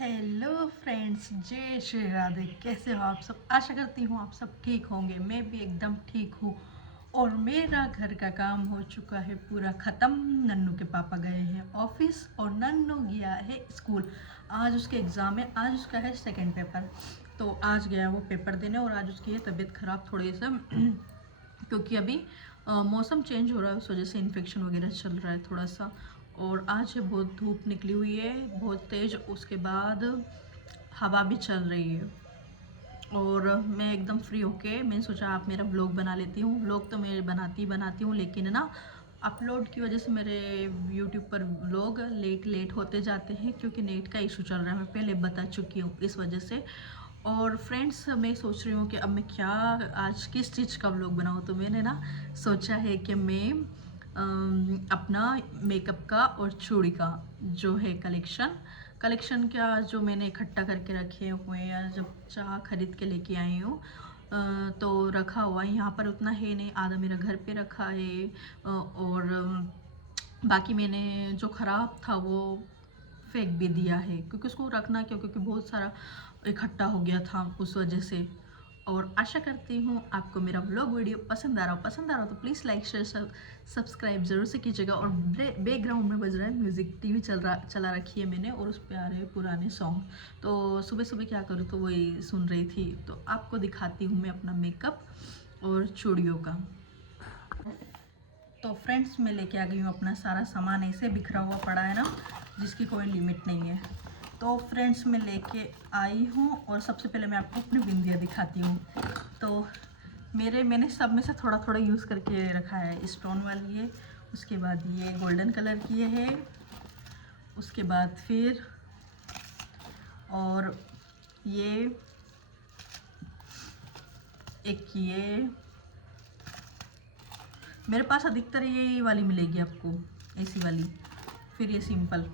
Hello friends, जय श्री राधे। कैसे हो आप सब? आशा करती हूँ आप सब ठीक होंगे। मैं भी एकदम ठीक हूँ। और मेरा घर का काम हो चुका है पूरा ख़त्म। नन्नू के पापा गए हैं ऑफिस और नन्नू गया है स्कूल। आज उसके एग्ज़ाम है, आज उसका है सेकंड पेपर। तो आज गया वो पेपर देने और आज उसकी है तबीयत ख़राब थोड़ी सा क्योंकि अभी मौसम चेंज हो रहा है, उस वजह से इन्फेक्शन वगैरह चल रहा है थोड़ा सा। और आज है बहुत धूप निकली हुई है, बहुत तेज़। उसके बाद हवा भी चल रही है और मैं एकदम फ्री होके मैंने सोचा आप मेरा व्लॉग बना लेती हूँ। व्लॉग तो मैं बनाती हूँ, लेकिन ना अपलोड की वजह से मेरे यूट्यूब पर व्लॉग लेट होते जाते हैं क्योंकि नेट का इशू चल रहा है। मैं पहले बता चुकी हूँ इस वजह से। और फ्रेंड्स, मैं सोच रही हूँ कि अब मैं क्या आज किस चीज़ का व्लॉग बनाऊँ। तो मैंने ना सोचा है कि मैं अपना मेकअप का और चूड़ी का जो है कलेक्शन क्या जो मैंने इकट्ठा करके रखे हुए हैं, जब चाह खरीद के लेके आई हूँ तो रखा हुआ है। यहाँ पर उतना है नहीं, आधा मेरा घर पे रखा है और बाकी मैंने जो ख़राब था वो फेंक भी दिया है क्योंकि उसको रखना क्यों, क्योंकि बहुत सारा इकट्ठा हो गया था उस वजह से। और आशा करती हूँ आपको मेरा व्लॉग वीडियो पसंद आ रहा हो तो प्लीज़ लाइक शेयर सब्सक्राइब जरूर से कीजिएगा। और बैकग्राउंड में बज रहा है म्यूज़िक, टीवी चला रखी है मैंने और उस पर आ रहे हैं पुराने सॉन्ग। तो सुबह सुबह क्या करूँ तो वही सुन रही थी। तो आपको दिखाती हूँ मैं अपना मेकअप और चूड़ियों का। तो फ्रेंड्स, मैं लेके आ गई हूँ अपना सारा सामान। ऐसे बिखरा हुआ पड़ा है ना, जिसकी कोई लिमिट नहीं है। तो फ्रेंड्स, मैं लेके आई हूँ और सबसे पहले मैं आपको अपनी बिंदियाँ दिखाती हूँ। तो मैंने सब में से थोड़ा थोड़ा यूज़ करके रखा है। स्टोन वाली है, उसके बाद ये गोल्डन कलर की है, उसके बाद फिर और ये एक ये मेरे पास अधिकतर ये वाली मिलेगी आपको, ऐसी वाली। फिर ये सिंपल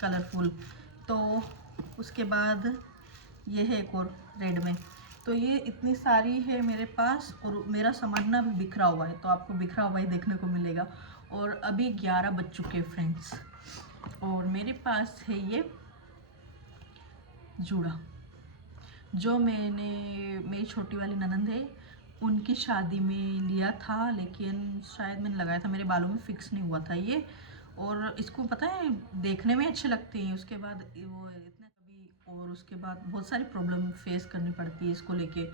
कलरफुल। तो उसके बाद ये है एक और रेड में। तो ये इतनी सारी है मेरे पास और मेरा सामान ना भी बिखरा हुआ है, तो आपको बिखरा हुआ ही देखने को मिलेगा। और अभी 11 बज चुके हैं फ्रेंड्स। और मेरे पास है ये जूड़ा जो मेरी छोटी वाली ननंद है उनकी शादी में लिया था, लेकिन शायद मैंने लगाया था, मेरे बालों में फिक्स नहीं हुआ था ये। और इसको पता है देखने में अच्छे लगते हैं, उसके बाद वो इतने कभी और उसके बाद बहुत सारी प्रॉब्लम फेस करनी पड़ती है इसको लेके,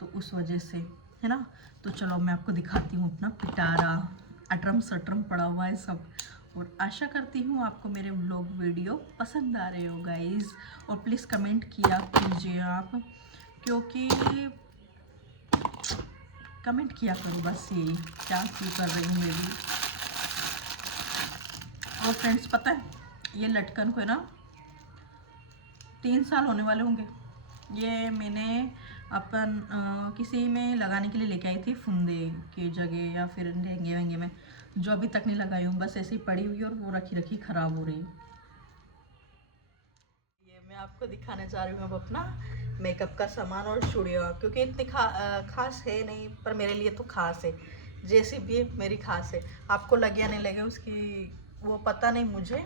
तो उस वजह से है ना। तो चलो मैं आपको दिखाती हूँ अपना पिटारा। अटरम सटरम पड़ा हुआ है सब। और आशा करती हूँ आपको मेरे व्लॉग वीडियो पसंद आ रहे हो गाइज़। और प्लीज़ कमेंट किया कीजिए आप, क्योंकि कमेंट किया करो बस, ये क्या फील कर रही हूँ मैं भी। और फ्रेंड्स, पता है ये लटकन को है ना 3 साल होने वाले होंगे। ये मैंने अपन किसी में लगाने के लिए लेके आई थी, फुंदे की जगह या फिर लहंगे वहंगे में, जो अभी तक नहीं लगाई हूँ, बस ऐसे ही पड़ी हुई और वो रखी रखी ख़राब हो रही। ये मैं आपको दिखाने जा रही हूँ अब अपना मेकअप का सामान और चूड़ियाँ, क्योंकि इतनी खास है नहीं, पर मेरे लिए तो खास है। जैसी भी है मेरी खास है। आपको लगे या नहीं लगे उसकी वो पता नहीं मुझे,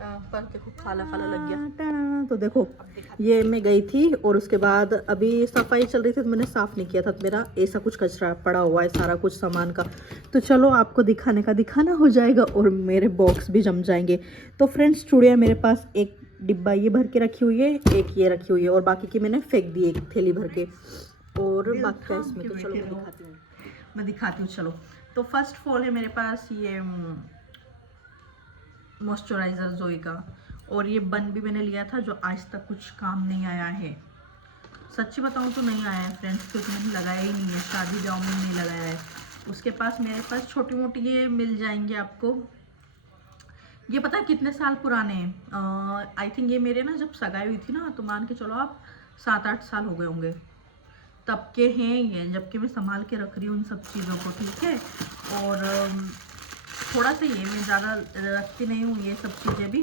पर देखो काला काला लग गया। तो देखो ये मैं गई थी और उसके बाद अभी सफाई चल रही थी तो मैंने साफ़ नहीं किया था, तो मेरा ऐसा कुछ कचरा पड़ा हुआ है सारा कुछ सामान का। तो चलो आपको दिखाना हो जाएगा और मेरे बॉक्स भी जम जाएंगे। तो फ्रेंड्स, चूड़ियाँ मेरे पास एक डिब्बा ये भर के रखी हुई है, एक ये रखी हुई है और बाकी की मैंने फेंक दी एक थैली भर के। और बाकी का इसमें तो चलो मैं दिखाती हूँ चलो। तो फर्स्ट ऑफ ऑल है मेरे पास ये मॉइस्चराइज़र जोई का, और ये बन भी मैंने लिया था जो आज तक कुछ काम नहीं आया है। सच्ची बताऊँ तो नहीं आया है फ्रेंड्स, क्योंकि मैंने लगाया ही नहीं है, शादी ब्याह में नहीं लगाया है। उसके पास मेरे पास छोटी मोटी ये मिल जाएंगे आपको। ये पता है कितने साल पुराने हैं? आई थिंक ये मेरे ना जब सगाई हुई थी ना, तो मान के चलो आप 7-8 साल हो गए होंगे तब के हैं ये, जबकि मैं संभाल के रख रही हूँ उन सब चीज़ों को, ठीक है। और थोड़ा सा ये मैं ज़्यादा रखती नहीं हूँ ये सब चीज़ें भी।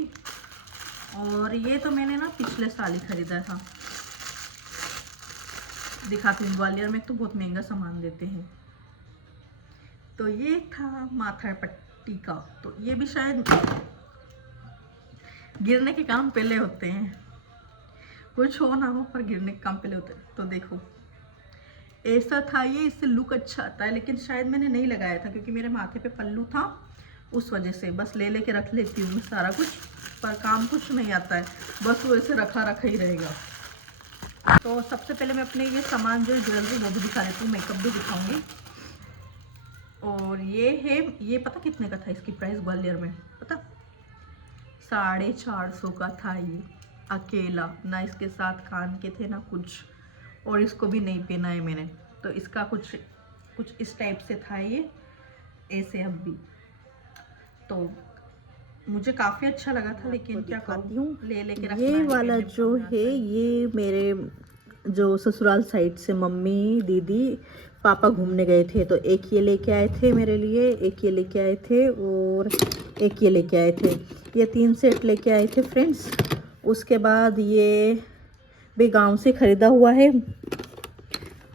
और ये तो मैंने ना पिछले साल ही ख़रीदा था। दिखाती हूँ, ग्वालियर में तो बहुत महंगा सामान देते हैं। तो ये था माथा पट्टी का, तो ये भी शायद गिरने के काम पहले होते हैं। कुछ हो ना हो पर गिरने के काम पहले होते हैं। तो देखो ऐसा था ये, इससे लुक अच्छा आता है, लेकिन शायद मैंने नहीं लगाया था क्योंकि मेरे माथे पे पल्लू था, उस वजह से बस ले लेके रख लेती हूँ सारा कुछ, पर काम कुछ नहीं आता है, बस वो ऐसे रखा रखा ही रहेगा। तो सबसे पहले मैं अपने ये सामान जो है ज्वेलरी वो भी दिखा देती हूँ, मेकअप भी दिखाऊंगी। और ये है, ये पता कितने का था, इसकी प्राइस ग्वालियर में पता 450 का था ये अकेला, ना इसके साथ कान के थे ना कुछ, और इसको भी नहीं पहना है मैंने। तो इसका कुछ कुछ इस टाइप से था ये, ऐसे अब भी। तो मुझे काफ़ी अच्छा लगा था, लेकिन क्या करूँ, ले लेके रखना ये है, वाला पहनने में जो काम आता है ये मेरे जो ससुराल साइड से मम्मी दीदी पापा घूमने गए थे, तो एक ये लेके आए थे मेरे लिए, एक ये लेके आए थे और एक ये लेके आए थे। ये 3 सेट लेके आए थे फ्रेंड्स। उसके बाद ये भी गांव से ख़रीदा हुआ है।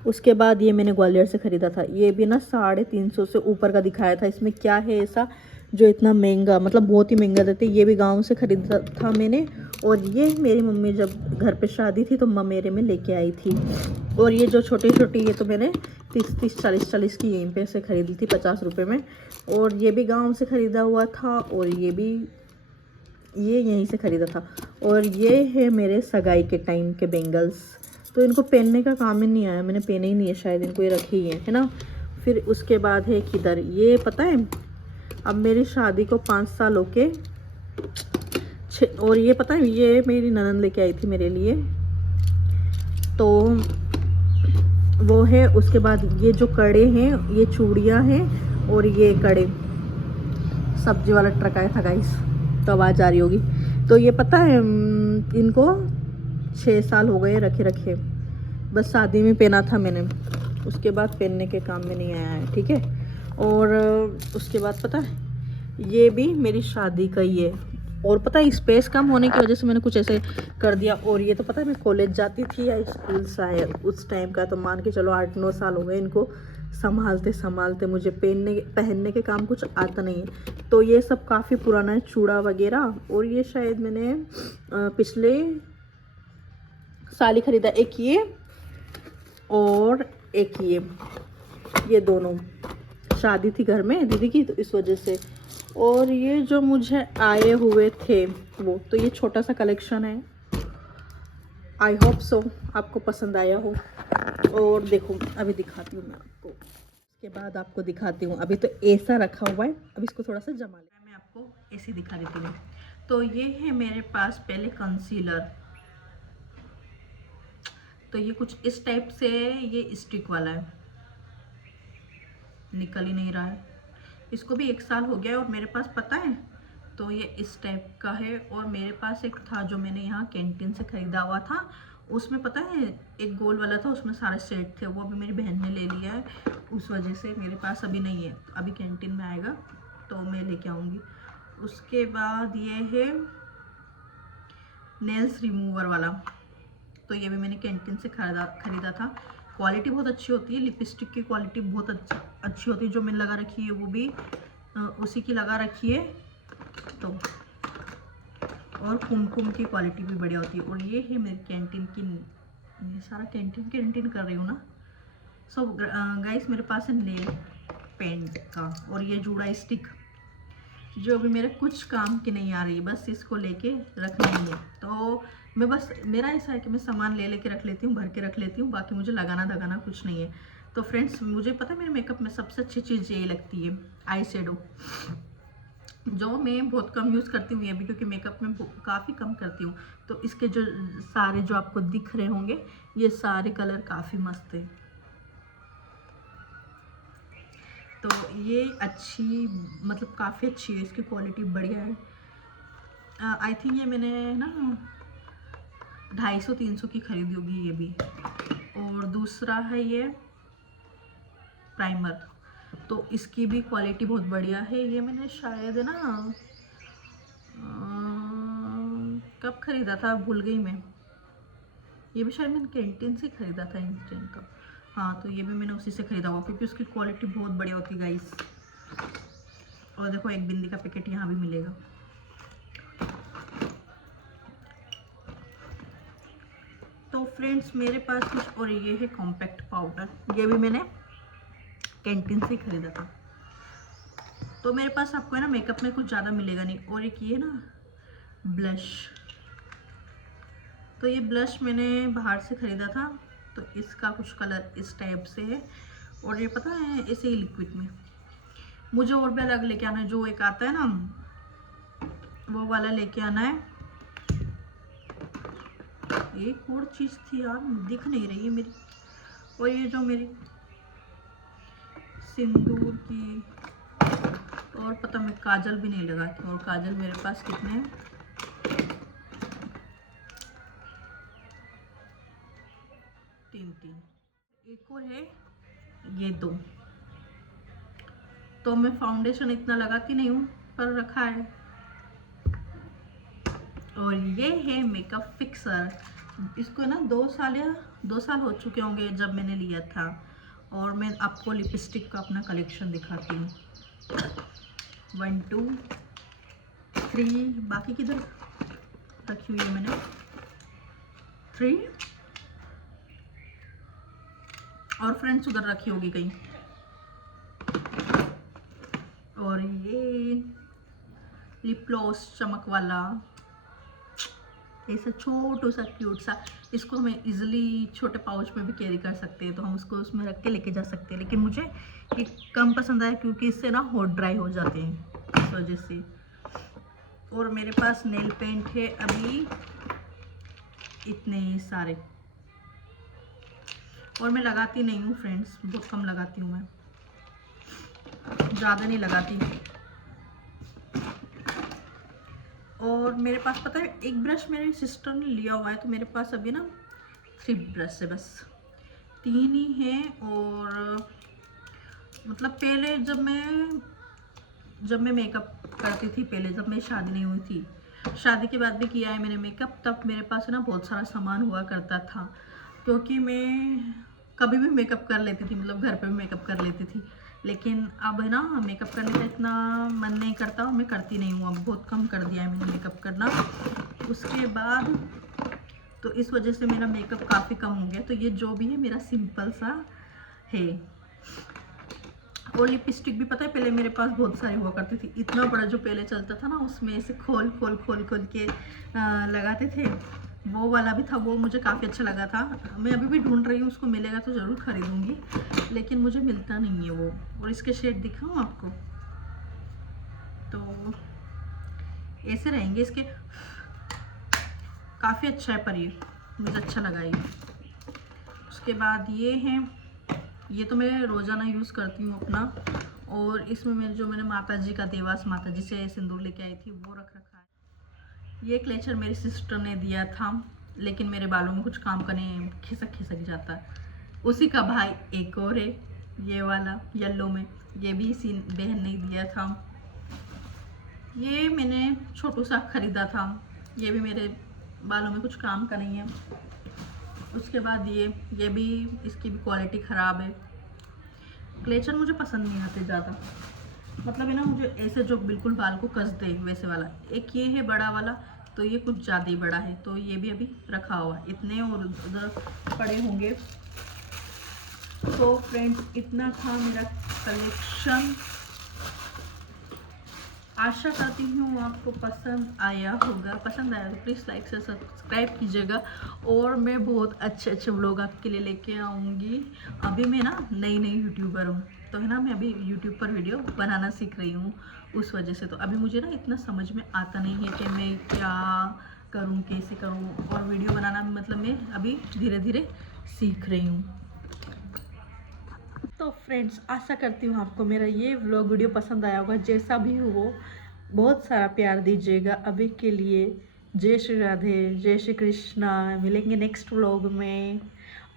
उसके बाद ये मैंने ग्वालियर से ख़रीदा था। ये भी ना 350 से ऊपर का दिखाया था। इसमें क्या है ऐसा जो इतना महंगा, मतलब बहुत ही महंगा देते। ये भी गांव से ख़रीदा था मैंने। और ये मेरी मम्मी जब घर पे शादी थी तो मम्मा मेरे में लेके आई थी। और ये जो छोटी छोटी ये तो मैंने 30 40 की यहीं पे से ख़रीदी थी 50 रुपये में। और ये भी गाँव से ख़रीदा हुआ था, और ये भी ये यहीं से ख़रीदा था। और ये है मेरे सगाई के टाइम के बेंगल्स। तो इनको पहनने का काम ही नहीं आया, मैंने पहने ही नहीं है, शायद इनको ये रखे ही है ना। फिर उसके बाद है किधर, ये पता है अब मेरी शादी को 5 साल हो के और ये पता है ये मेरी ननद लेके आई थी मेरे लिए, तो वो है। उसके बाद ये जो कड़े हैं, ये चूड़ियाँ हैं, और ये कड़े। सब्जी वाला ट्रक आया था गाइस, तो आवाज़ आ रही होगी। तो ये पता है इनको 6 साल हो गए रखे रखे, बस शादी में पहना था मैंने, उसके बाद पहनने के काम में नहीं आया है, ठीक है। और उसके बाद पता है ये भी मेरी शादी का ही है। और पता है स्पेस कम होने की वजह से मैंने कुछ ऐसे कर दिया। और ये तो पता है मैं कॉलेज जाती थी या स्कूल से आए उस टाइम का, तो मान के चलो 8-9 साल हो गए इनको संभालते संभालते। मुझे पहनने के काम कुछ आता नहीं है। तो ये सब काफ़ी पुराना है, चूड़ा वगैरह। और ये शायद मैंने पिछले साल ही ख़रीदा, एक ये और एक ये दोनों। शादी थी घर में दीदी की, तो इस वजह से। और ये जो मुझे आए हुए थे वो, तो ये छोटा सा कलेक्शन है। आई होप सो आपको पसंद आया हो। और देखो अभी दिखाती हूँ मैं आपको, उसके बाद आपको दिखाती हूँ। अभी तो ऐसा रखा हुआ है, अब इसको थोड़ा सा जमा ले, मैं आपको ऐसे दिखा देती हूँ। तो ये है मेरे पास पहले कंसीलर, तो ये कुछ इस टाइप से है, ये स्टिक वाला है, निकल ही नहीं रहा है। इसको भी 1 साल हो गया है, और मेरे पास पता है तो ये इस टाइप का है। और मेरे पास एक था जो मैंने यहाँ कैंटीन से ख़रीदा हुआ था, उसमें पता है एक गोल वाला था, उसमें सारे सेट थे, वो अभी मेरी बहन ने ले लिया है, उस वजह से मेरे पास अभी नहीं है। अभी कैंटीन में आएगा तो मैं लेके आऊँगी। उसके बाद ये है नेल्स रिमूवर वाला, तो ये भी मैंने कैंटीन से खरीदा था। क्वालिटी बहुत अच्छी होती है, लिपस्टिक की क्वालिटी बहुत अच्छी होती है। जो मैंने लगा रखी है वो भी उसी की लगा रखी है। तो और कुमकुम की क्वालिटी भी बढ़िया होती है। और ये है मेरी कैंटीन की, मैं सारा कैंटीन कर रही हूँ ना। सो गाइस मेरे पास है नेल पेंट का, और ये जूड़ा स्टिक जो भी मेरे कुछ काम की नहीं आ रही है, बस इसको लेके रखना ही है। तो मैं बस, मेरा ऐसा है कि मैं सामान ले लेके रख लेती हूँ, भर के रख लेती हूँ, बाकी मुझे लगाना दगाना कुछ नहीं है। तो फ्रेंड्स मुझे पता है मेरे मेकअप में सबसे अच्छी चीज़ यही लगती है, आई शेडो, जो मैं बहुत कम यूज़ करती हूँ ये भी, क्योंकि मेकअप में काफ़ी कम करती हूँ। तो इसके जो सारे जो आपको दिख रहे होंगे ये सारे कलर काफ़ी मस्त है। तो ये अच्छी, मतलब काफ़ी अच्छी है, इसकी क्वालिटी बढ़िया है। आई थिंक ये मैंने ना 250-300 की खरीदी होगी ये भी। और दूसरा है ये प्राइमर, तो इसकी भी क्वालिटी बहुत बढ़िया है। ये मैंने शायद ना कब ख़रीदा था भूल गई मैं, ये भी शायद मैंने कैंटीन से ख़रीदा था इंस्टेंट का। हाँ तो ये भी मैंने उसी से ख़रीदा हुआ, क्योंकि उसकी क्वालिटी बहुत बढ़िया होती है गाइस। और देखो एक बिंदी का पैकेट यहाँ भी मिलेगा। तो फ्रेंड्स मेरे पास कुछ और ये है कॉम्पैक्ट पाउडर, ये भी मैंने कैंटीन से खरीदा था। तो मेरे पास आपको है ना मेकअप में कुछ ज़्यादा मिलेगा नहीं। और एक ये ना ब्लश, तो ये ब्लश मैंने बाहर से ख़रीदा था, तो इसका कुछ कलर इस टाइप से है। और ये पता है ऐसे ही लिक्विड में। मुझे और भी अलग लेके आना है, जो एक आता है ना वो वाला लेके आना है। एक और चीज़ थी यार, दिख नहीं रही है मेरी। और ये जो मेरी सिंदूर की, और पता मैं काजल भी नहीं लगाती, और काजल मेरे पास कितने हैं, 3। एक और है ये 2। तो मैं फाउंडेशन इतना लगाती नहीं हूँ, पर रखा है। और ये है मेकअप फिक्सर। इसको ना 2 साल हो चुके होंगे जब मैंने लिया था। और मैं आपको लिपस्टिक का अपना कलेक्शन दिखाती हूँ। 1 2 3, बाकी किधर रखी हुई है मैंने, 3। और फ्रेंड्स उधर रखी होगी कहीं। और ये लिप ग्लॉस चमक वाला, ऐसा छोटू सा क्यूट सा। इसको हमें इजीली छोटे पाउच में भी कैरी कर सकते हैं, तो हम उसको उसमें रख के लेके जा सकते हैं। लेकिन मुझे ये कम पसंद आया क्योंकि इससे ना होठ ड्राई हो जाते हैं, इस वजह से। और मेरे पास नेल पेंट है अभी इतने सारे, और मैं लगाती नहीं हूँ फ्रेंड्स, बहुत कम लगाती हूँ मैं, ज़्यादा नहीं लगाती। और मेरे पास पता है एक ब्रश मेरी सिस्टर ने लिया हुआ है, तो मेरे पास अभी ना 3 ब्रश है, बस 3 ही हैं। और मतलब पहले जब मैं मेकअप करती थी, पहले जब मेरी शादी नहीं हुई थी, शादी के बाद भी किया है मैंने मेकअप, तब मेरे पास ना बहुत सारा सामान हुआ करता था। क्योंकि मैं कभी भी मेकअप कर लेती थी, मतलब घर पे भी मेकअप कर लेती थी। लेकिन अब है ना मेकअप करने का इतना मन नहीं करता, मैं करती नहीं हूँ। अब बहुत कम कर दिया है मैंने मेकअप करना उसके बाद, तो इस वजह से मेरा मेकअप काफ़ी कम हो गया। तो ये जो भी है मेरा सिंपल सा है। और लिपस्टिक भी पता है पहले मेरे पास बहुत सारी हुआ करती थी, इतना बड़ा जो पहले चलता था ना, उसमें ऐसे खोल के लगाते थे, वो वाला भी था। वो मुझे काफ़ी अच्छा लगा था। मैं अभी भी ढूंढ रही हूँ, उसको मिलेगा तो ज़रूर खरीदूँगी, लेकिन मुझे मिलता नहीं है वो। और इसके शेड दिखाऊँ आपको, तो ऐसे रहेंगे इसके, काफ़ी अच्छा है, पर ये मुझे अच्छा लगा ये। उसके बाद ये है, ये तो मैं रोज़ाना यूज़ करती हूँ अपना। और इसमें मैंने माता जी का, देवास माता जी से सिंदूर लेके आई थी, वो रख रखा है। ये क्लेचर मेरी सिस्टर ने दिया था, लेकिन मेरे बालों में कुछ काम करने खिसक जाता है। उसी का भाई एक और है, ये वाला येलो में, ये भी इसी बहन ने दिया था। ये मैंने छोटू सा खरीदा था, ये भी मेरे बालों में कुछ काम का नहीं है। उसके बाद ये भी, इसकी भी क्वालिटी ख़राब है। क्लेचर मुझे पसंद नहीं आते ज़्यादा, मतलब है ना, मुझे ऐसे जो बिल्कुल बाल को कस दे वैसे वाला। एक ये है बड़ा वाला, तो ये कुछ ज़्यादा ही बड़ा है, तो ये भी अभी रखा हुआ इतने, और उधर पड़े होंगे। तो फ्रेंड्स इतना था मेरा कलेक्शन। आशा करती हूँ आपको पसंद आया होगा। पसंद आया तो प्लीज़ लाइक से सब्सक्राइब कीजिएगा। और मैं बहुत अच्छे व्लॉग आपके लिए लेके आऊँगी। अभी मैं ना नई यूट्यूबर हूँ, तो है ना, मैं अभी यूट्यूब पर वीडियो बनाना सीख रही हूँ, उस वजह से। तो अभी मुझे ना इतना समझ में आता नहीं है कि मैं क्या करूँ, कैसे करूँ। और वीडियो बनाना मतलब मैं अभी धीरे धीरे सीख रही हूँ। तो फ्रेंड्स आशा करती हूँ आपको मेरा ये व्लॉग वीडियो पसंद आया होगा। जैसा भी हो बहुत सारा प्यार दीजिएगा। अभी के लिए जय श्री राधे, जय श्री कृष्णा। मिलेंगे नेक्स्ट व्लॉग में।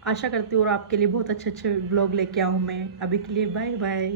आशा करती हूँ और आपके लिए बहुत अच्छे व्लॉग लेके आऊँ मैं। अभी के लिए बाय बाय।